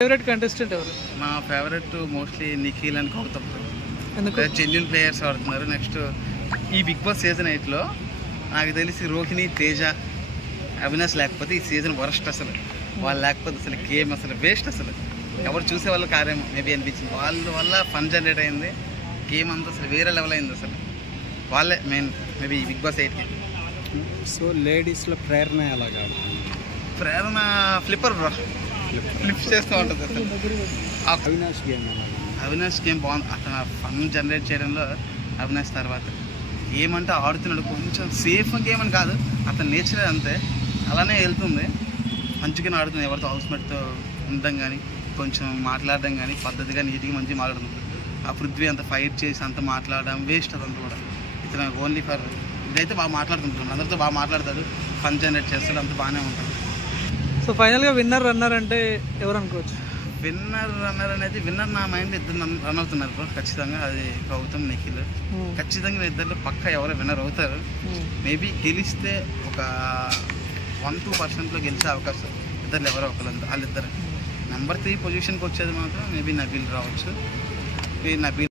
Favourite contestant ఎవరు? నా favourite mostly Nikhil and Gautam. ఎందుకు? జెన్యున్ ప్లేయర్స్ ఆడుతున్నారు. నెక్స్ట్ ఈ బిగ్ బాస్ సీజన్ 8లో నాకు తెలిసి రోహిణి, తేజ, అవినాష్ లేకపోతే ఈ సీజన్ వరస్ట్. అసలు వాళ్ళు లేకపోతే అసలు గేమ్ అసలు వేస్ట్. అసలు ఎవరు చూసే వాళ్ళు కార్యం మేబీ అనిపించింది. వాళ్ళ వల్ల ఫన్ జనరేట్ అయింది. గేమ్ అంతా అసలు వేరే లెవెల్ అయింది. అసలు వాళ్ళే మెయిన్ మేబీ బిగ్ బాస్ 8కి. సో లేడీస్లో ప్రేరణ ఎలాగా? ప్రేరణ ఫ్లిప్పర్ బ్రో, ఫ్లిప్ చేస్తూ ఉంటుంది. అసలు అవినాష్ గేమ్ అవినాష్ గేమ్ బాగుంది. అతను ఫన్ జనరేట్ చేయడంలో అవినాష్ తర్వాత గేమ్ అంటే ఆడుతున్నాడు. కొంచెం సేఫ్ గేమ్ అని కాదు, అతని నేచర్ అంతే, అలానే వెళ్తుంది. మంచిగానే ఆడుతుంది. ఎవరితో హౌస్మేట్తో ఉండడం కానీ, కొంచెం మాట్లాడడం కానీ, పద్ధతిగా నీట్గా మంచిగా మాట్లాడుతుంది. ఆ పృథ్వీ అంత ఫైట్ చేసి అంత మాట్లాడడం వేస్ట్. అదంతా కూడా ఇతను ఓన్లీ ఫర్ ఇదైతే బాగా మాట్లాడుతుంటాడు, అందరితో బాగా మాట్లాడతాడు, ఫన్ జనరేట్ చేస్తాడు, అంత బాగానే ఉంటుంది. సో ఫైనల్గా విన్నర్ రన్నర్ అంటే ఎవరు అనుకోవచ్చు? విన్నర్ రన్నర్ అనేది విన్నర్ నా మైండ్ ఇద్దరు రన్ అవుతున్నారు బ్రో. ఖచ్చితంగా అది గౌతమ్, నిఖిల్. ఖచ్చితంగా ఇద్దరు పక్క ఎవరో విన్నర్ అవుతారు. మేబీ గెలిస్తే ఒక 1-2% గెలిచే అవకాశం ఇద్దరు ఎవరో ఒకళ్ళు. వాళ్ళిద్దరు నెంబర్ 3 పొజిషన్కి వచ్చేది మాత్రం మేబీ నబీల్ రావచ్చు. నబీల్